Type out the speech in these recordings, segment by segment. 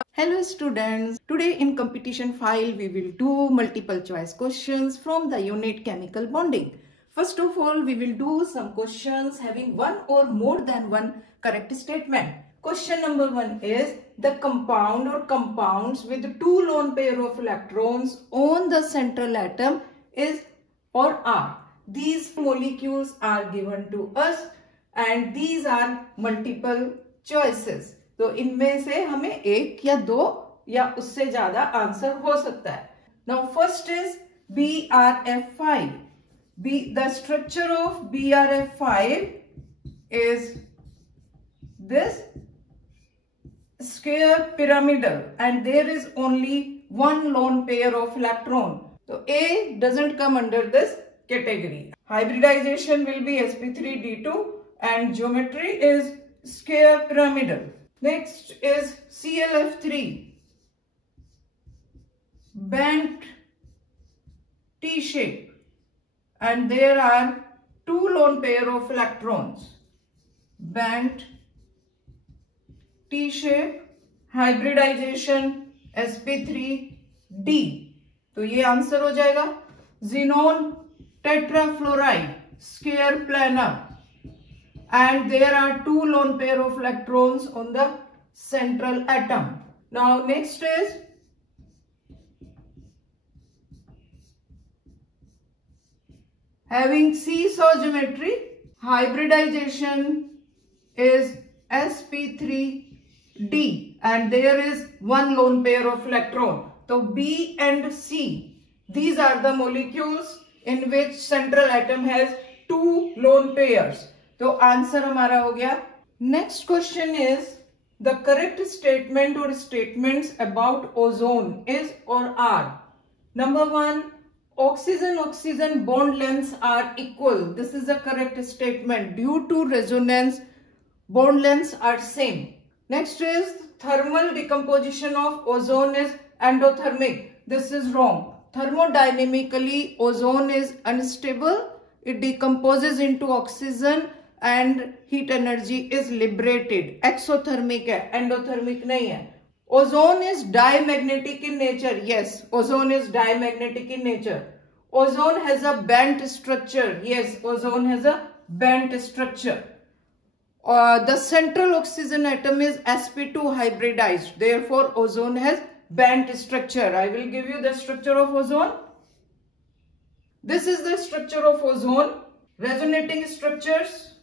Hello students, today in competition file we will do multiple choice questions from the unit chemical bonding. First of all, we will do some questions having one or more than one correct statement. Question number 1 is the compound or compounds with two lone pair of electrons on the central atom is or are. These molecules are given to us and these are multiple choices. तो इनमें से हमें एक या दो या उससे ज्यादा आंसर हो सकता है. Now first is BRF5. The structure of BRF5 is this square pyramidal and there is only one lone pair of electron. So A doesn't come under this category. Hybridization will be sp3d2 and geometry is square pyramidal. Next is ClF3, bent T shape and there are two lone pair of electrons. Bent T shape, hybridization sp3d. तो ये answer हो जाएगा. Xenon tetrafluoride, square planar. And there are two lone pair of electrons on the central atom. Now next is having seesaw geometry, hybridization is sp3d and there is one lone pair of electron. So B and C, these are the molecules in which central atom has two lone pairs. तो answer हमारा हो गया. Next question is the correct statement or statements about ozone is or are. Number 1, oxygen bond lengths are equal. This is the correct statement. Due to resonance bond lengths are same. Next is thermal decomposition of ozone is endothermic. This is wrong. Thermodynamically, ozone is unstable. It decomposes into oxygen and heat energy is liberated. Exothermic है, endothermic नहीं है. Ozone is diamagnetic in nature. Yes, ozone is diamagnetic in nature. Ozone has a bent structure. Yes, ozone has a bent structure. The central oxygen atom is sp2 hybridized. Therefore, ozone has bent structure. I will give you the structure of ozone. This is the structure of ozone. Resonating structures.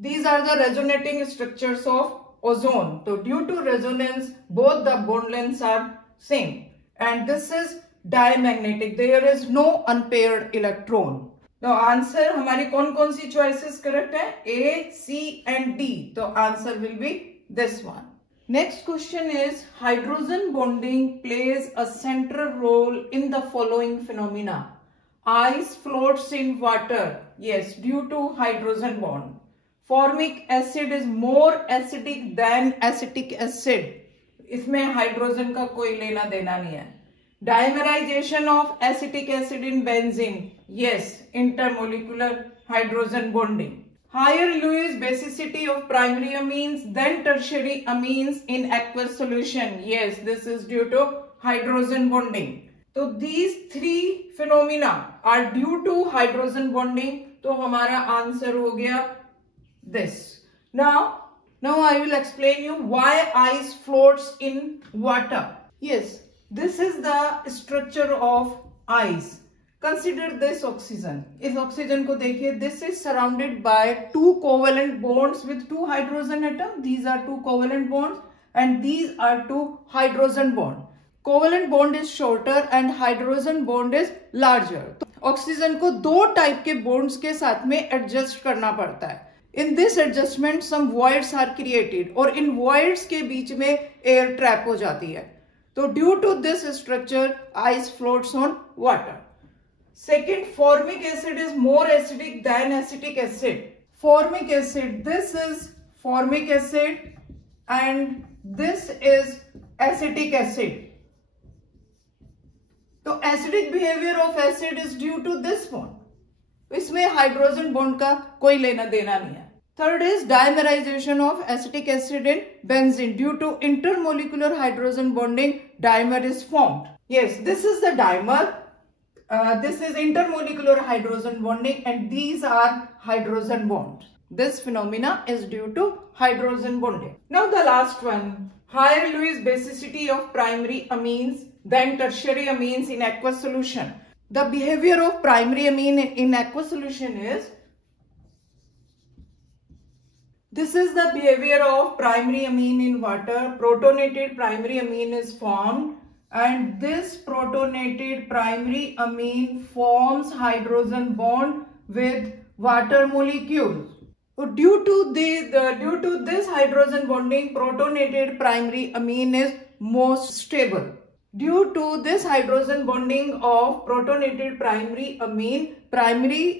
These are the resonating structures of ozone. So due to resonance, both the bond lengths are same. And this is diamagnetic. There is no unpaired electron. Now answer हमारी कौन सी choices correct है? A, C and D. So answer will be this one. Next question is hydrogen bonding plays a central role in the following phenomena. Ice floats in water. Yes, due to hydrogen bond. Formic acid is more acidic than acetic acid. इसमें hydrogen का कोई लेना देना नहीं है. Dimerization of acetic acid in benzene. Yes, intermolecular hydrogen bonding. Higher Lewis basicity of primary amines than tertiary amines in aqueous solution. Yes, this is due to hydrogen bonding. So these three phenomena are due to hydrogen bonding. तो हमारा answer हो गया this. Now I will explain you why ice floats in water. Yes, this is the structure of ice. Consider this oxygen. इस oxygen को देखिए. This is surrounded by two covalent bonds with two hydrogen atoms. These are two covalent bonds and these are two hydrogen bonds. Covalent bond is shorter and hydrogen bond is larger. तो oxygen को दो type के bonds के साथ में adjust करना पड़ता है. In this adjustment some voids are created और इन voids के बीच में air trap हो जाती है. तो due to this structure ice floats on water. Second, formic acid is more acidic than acetic acid. Formic acid, this is formic acid and this is acetic acid. तो acidic behavior of acid is due to this bond. इसमें hydrogen bond का कोई लेना देना नहीं है. Third is dimerization of acetic acid in benzene. Due to intermolecular hydrogen bonding, dimer is formed. Yes, this is the dimer. This is intermolecular hydrogen bonding, and these are hydrogen bonds. This phenomena is due to hydrogen bonding. Now the last one, higher Lewis basicity of primary amines than tertiary amines in aqueous solution. The behavior of primary amine in aqueous solution is, this is the behavior of primary amine in water. Protonated primary amine is formed, and this protonated primary amine forms hydrogen bond with water molecules. So due to this hydrogen bonding, protonated primary amine is most stable. Due to this hydrogen bonding of protonated primary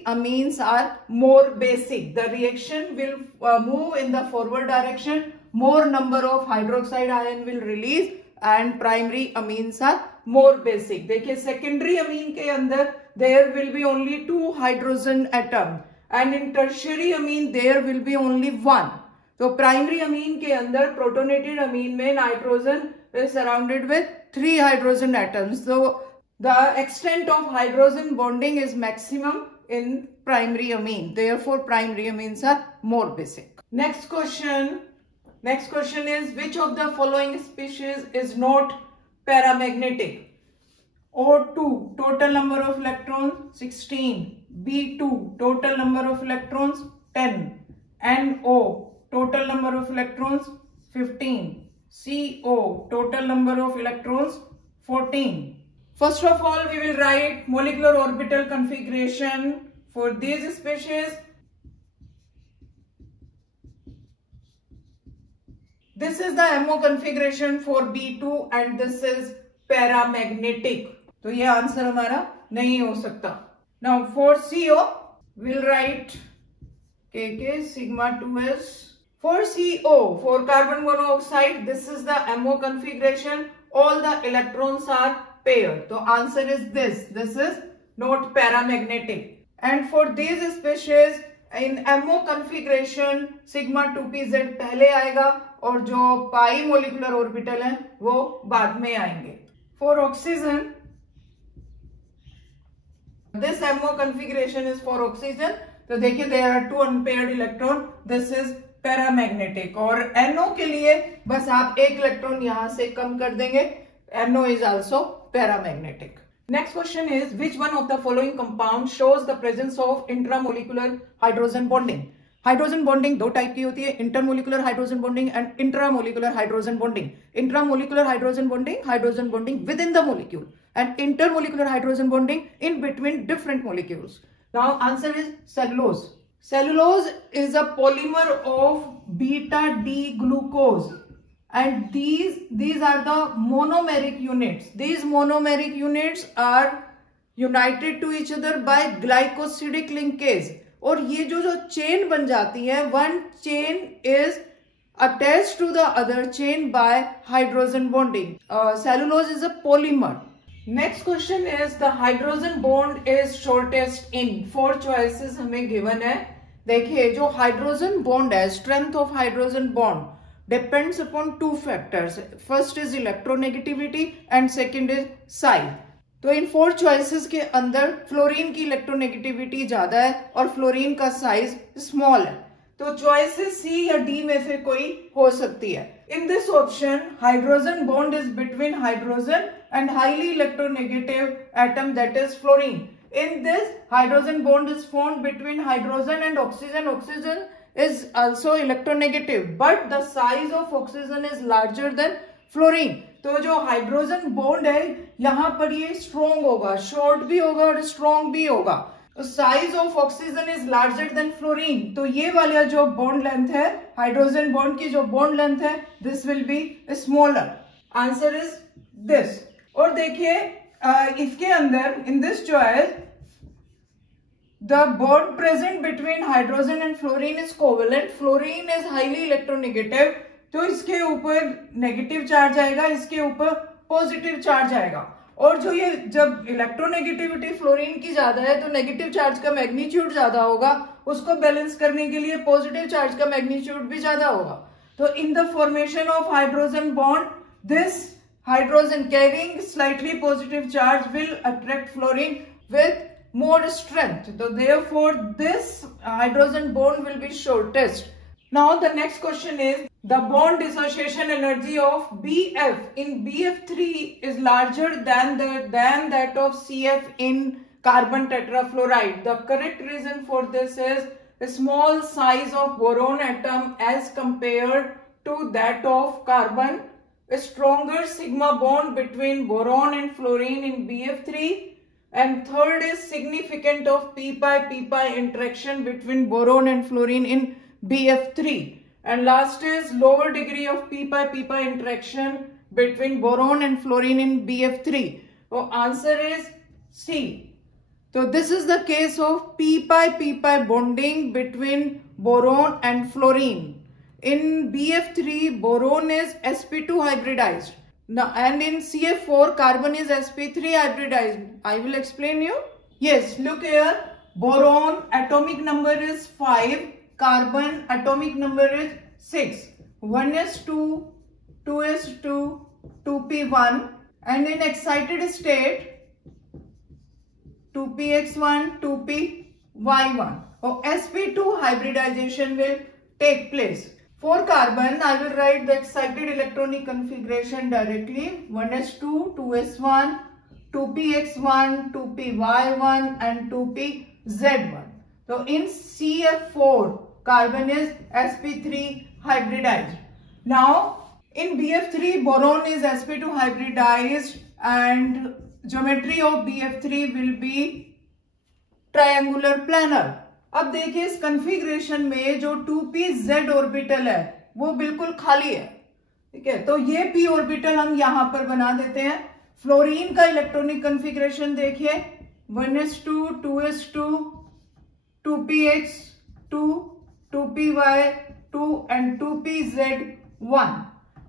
amines are more basic. The reaction will move in the forward direction. More number of hydroxide ion will release, and primary amines are more basic. देखिए secondary amine के अंदर there will be only 2 hydrogen atom, and in tertiary amine there will be only 1. So primary amine के अंदर protonated amine में nitrogen is surrounded with 3 hydrogen atoms. So the extent of hydrogen bonding is maximum in primary amine. Therefore primary amines are more basic. Next question is, which of the following species is not paramagnetic? O2, total number of electrons 16. B2, total number of electrons 10. NO, total number of electrons 15. CO, total number of electrons 14. First of all, we will write molecular orbital configuration for these species. This is the MO configuration for B2 and this is paramagnetic. तो ये answer हमारा नहीं हो सकता. Now for CO, we'll write Kk sigma 2s. For CO, for carbon monoxide, this is the MO configuration. All the electrons are paired. So answer is this. This is not paramagnetic. And for these species, in MO configuration, sigma 2pz पहले आएगा और जो pi molecular orbital है वो बाद में आएंगे. For oxygen, this MO configuration is for oxygen. तो देखिए there are 2 unpaired electron. This is paramagnetic. और NO के लिए बस आप एक इलेक्ट्रॉन यहां से कम कर देंगे. NO is also paramagnetic. Next question is, which one of the following compound shows the presence of intramolecular hydrogen bonding? Hydrogen bonding 2 type की होती है, intermolecular hydrogen bonding and intramolecular hydrogen bonding. Intramolecular hydrogen bonding with in the molecule and intermolecular hydrogen bonding in between different molecules. Now answer is cellulose. Cellulose is a polymer of beta D glucose, and these are the monomeric units. These monomeric units are united to each other by glycosidic linkage. और ये जो chain बन जाती है, one chain is attached to the other chain by hydrogen bonding. Cellulose is a polymer. Next question is, the hydrogen bond is shortest in. 4 choices हमें given है. देखिए जो हाइड्रोजन बॉन्ड है, strength of hydrogen bond depends upon 2 factors. First is electronegativity and second is size. तो इन 4 choices के अंदर fluorine की electronegativity ज्यादा है और फ्लोरीन का साइज स्मॉल है. तो चॉइसेस सी या डी में से कोई हो सकती है. In this option hydrogen bond is between hydrogen and highly electronegative atom that is fluorine. In this, hydrogen bond is formed between hydrogen and oxygen. Oxygen is also electronegative, but the size of oxygen is larger than fluorine. तो जो hydrogen bond है यहाँ पर ये strong होगा, short भी होगा और स्ट्रॉन्ग भी होगा. Size of oxygen is larger than fluorine. तो ये वाला जो बॉन्ड लेंथ है, हाइड्रोजन बॉन्ड की जो बॉन्ड लेंथ है, this will be smaller. Answer is this. और देखिए इसके अंदर in this choice the bond present between hydrogen and fluorine is covalent. Fluorine is highly electronegative. तो इसके ऊपर नेगेटिव चार्ज आएगा, इसके ऊपर पॉजिटिव चार्ज आएगा. और जो ये जब इलेक्ट्रोनेगेटिविटी फ्लोरीन की ज्यादा है तो नेगेटिव चार्ज का मैग्नीट्यूड ज्यादा होगा, उसको बैलेंस करने के लिए पॉजिटिव चार्ज का मैग्नीट्यूड भी ज्यादा होगा। तो in the formation of hydrogen bond, this hydrogen carrying slightly positive charge will attract fluorine with more strength. So therefore this hydrogen bond will be shortest. Now the next question is the bond dissociation energy of BF in BF3 is larger than that of CF in carbon tetrafluoride. The correct reason for this is the small size of boron atom as compared to that of carbon. A stronger sigma bond between boron and fluorine in BF3, and third is significant of p-pi interaction between boron and fluorine in BF3, and last is lower degree of p-pi interaction between boron and fluorine in BF3. So answer is C. So this is the case of p-pi bonding between boron and fluorine. In BF3, boron is sp2 hybridized. Now, and in CF4, carbon is sp3 hybridized. I will explain you. Yes, look here. Boron atomic number is 5. Carbon atomic number is 6. 1s2, 2s2, 2p1. And in excited state, 2px1, 2py1. So sp2 hybridization will take place. For carbon, I will write the excited electronic configuration directly. 1s2, 2s1, 2px1, 2py1 and 2pz1. So in CF4, carbon is sp3 hybridized. Now in BF3, boron is sp2 hybridized and geometry of BF3 will be triangular planar. अब देखिए इस configuration में जो 2pz orbital है वो बिल्कुल खाली है, ठीक है। तो ये p ऑर्बिटल हम यहां पर बना देते हैं। फ्लोरीन का इलेक्ट्रॉनिक कॉन्फ़िगरेशन देखिए, 1s2, 2s2, 2px2, 2py2 and 2pz1।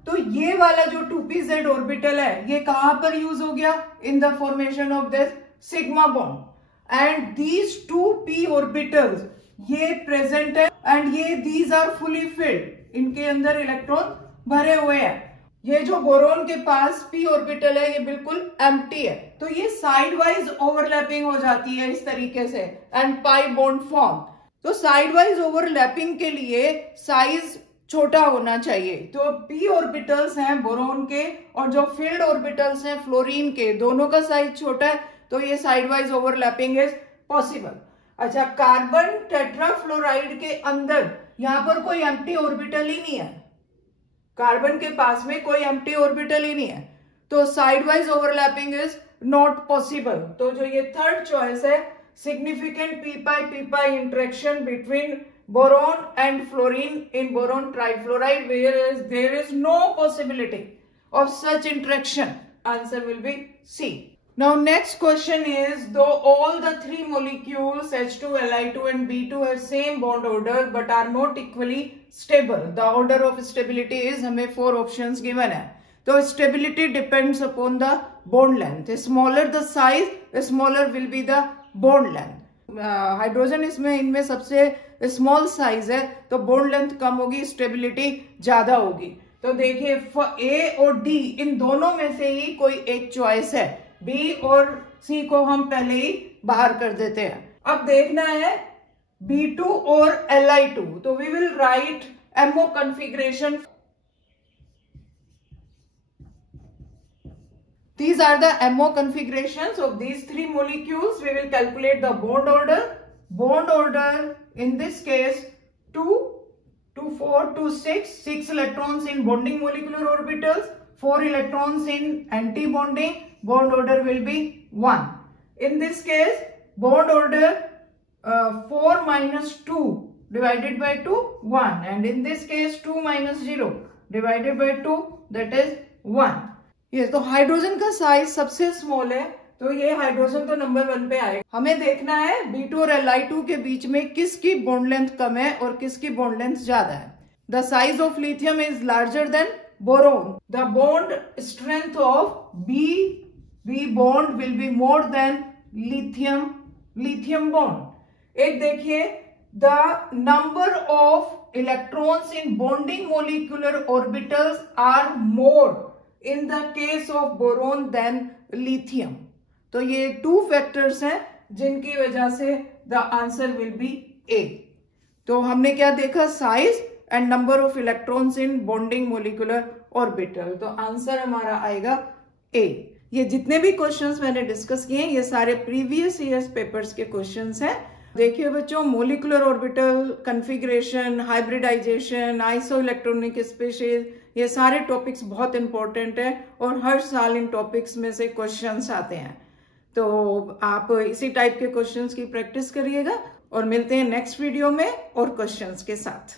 तो ये वाला जो 2pz ऑर्बिटल है ये कहां पर यूज हो गया? In the formation of this sigma bond. And these two p orbitals ये present है and ये these are fully filled, इनके अंदर इलेक्ट्रॉन भरे हुए हैं। ये जो बोरोन के पास p ऑर्बिटल है ये बिल्कुल empty है, तो ये साइड वाइज ओवरलैपिंग हो जाती है इस तरीके से and pi bond form। तो साइड वाइज ओवरलैपिंग के लिए साइज छोटा होना चाहिए। तो p ऑर्बिटल्स हैं बोरोन के और जो फिल्ड ऑर्बिटल्स हैं फ्लोरीन के, दोनों का साइज छोटा है, तो ये side wise overlapping is possible. अच्छा, कार्बन टेट्राफ्लोराइड के अंदर यहां पर कोई एम्प्टी ऑर्बिटल ही नहीं है, कार्बन के पास में कोई एम्प्टी ऑर्बिटल ही नहीं है, तो side wise overlapping is not possible. तो जो ये थर्ड चॉइस है, significant p-pi interaction between boron and fluorine in boron trifluoride, where there is no possibility of such interaction, answer will be C. Now next question is, though all the three molecules H2, Li2 and B2 have same bond order but are not equally stable, the order of stability is, हमें 4 options given है। तो stability depends upon the bond length. Smaller the size, smaller will be the bond length. Hydrogen इसमें इनमें सबसे small size है तो bond length कम होगी, stability ज्यादा होगी। तो देखिए A और D इन दोनों में से ही कोई एक चॉइस है, B और C को हम पहले ही बाहर कर देते हैं। अब देखना है B2 और Li2, तो we will write MO configuration. These are the MO configurations of these three molecules. We will calculate the bond order. Bond order in this case 2 to 4 to 6, 6 electrons in bonding molecular orbitals, 4 electrons in anti-bonding. Bond order will be 1. In this case, bond order 4 minus 2 divided by 2, 1. And in this case, 2 minus 0 divided by 2, that is 1. Yes, तो hydrogen का size सबसे small है, तो ये hydrogen तो number 1 पे आएगा। हमें देखना है B2 और Li2 के बीच में किसकी बॉन्ड लेंथ कम है और किसकी बॉन्ड लेंथ ज्यादा है। The size of lithium is larger than boron. The bond strength of B bond will be more than lithium bond. एक देखिए, the number of electrons in bonding molecular orbitals are more in the case of boron than lithium. तो ये 2 factors हैं जिनकी वजह से the answer will be A. तो हमने क्या देखा, size and number of electrons in bonding molecular orbital. तो आंसर हमारा आएगा A. ये जितने भी क्वेश्चंस मैंने डिस्कस किए हैं ये सारे प्रीवियस ईयर्स पेपर्स के क्वेश्चंस हैं. देखिए बच्चों, molecular orbital configuration, hybridisation, isoelectronic species, ये सारे टॉपिक्स बहुत इंपॉर्टेंट है और हर साल इन टॉपिक्स में से क्वेश्चंस आते हैं. तो आप इसी टाइप के क्वेश्चंस की प्रैक्टिस करिएगा और मिलते हैं नेक्स्ट वीडियो में और क्वेश्चंस के साथ.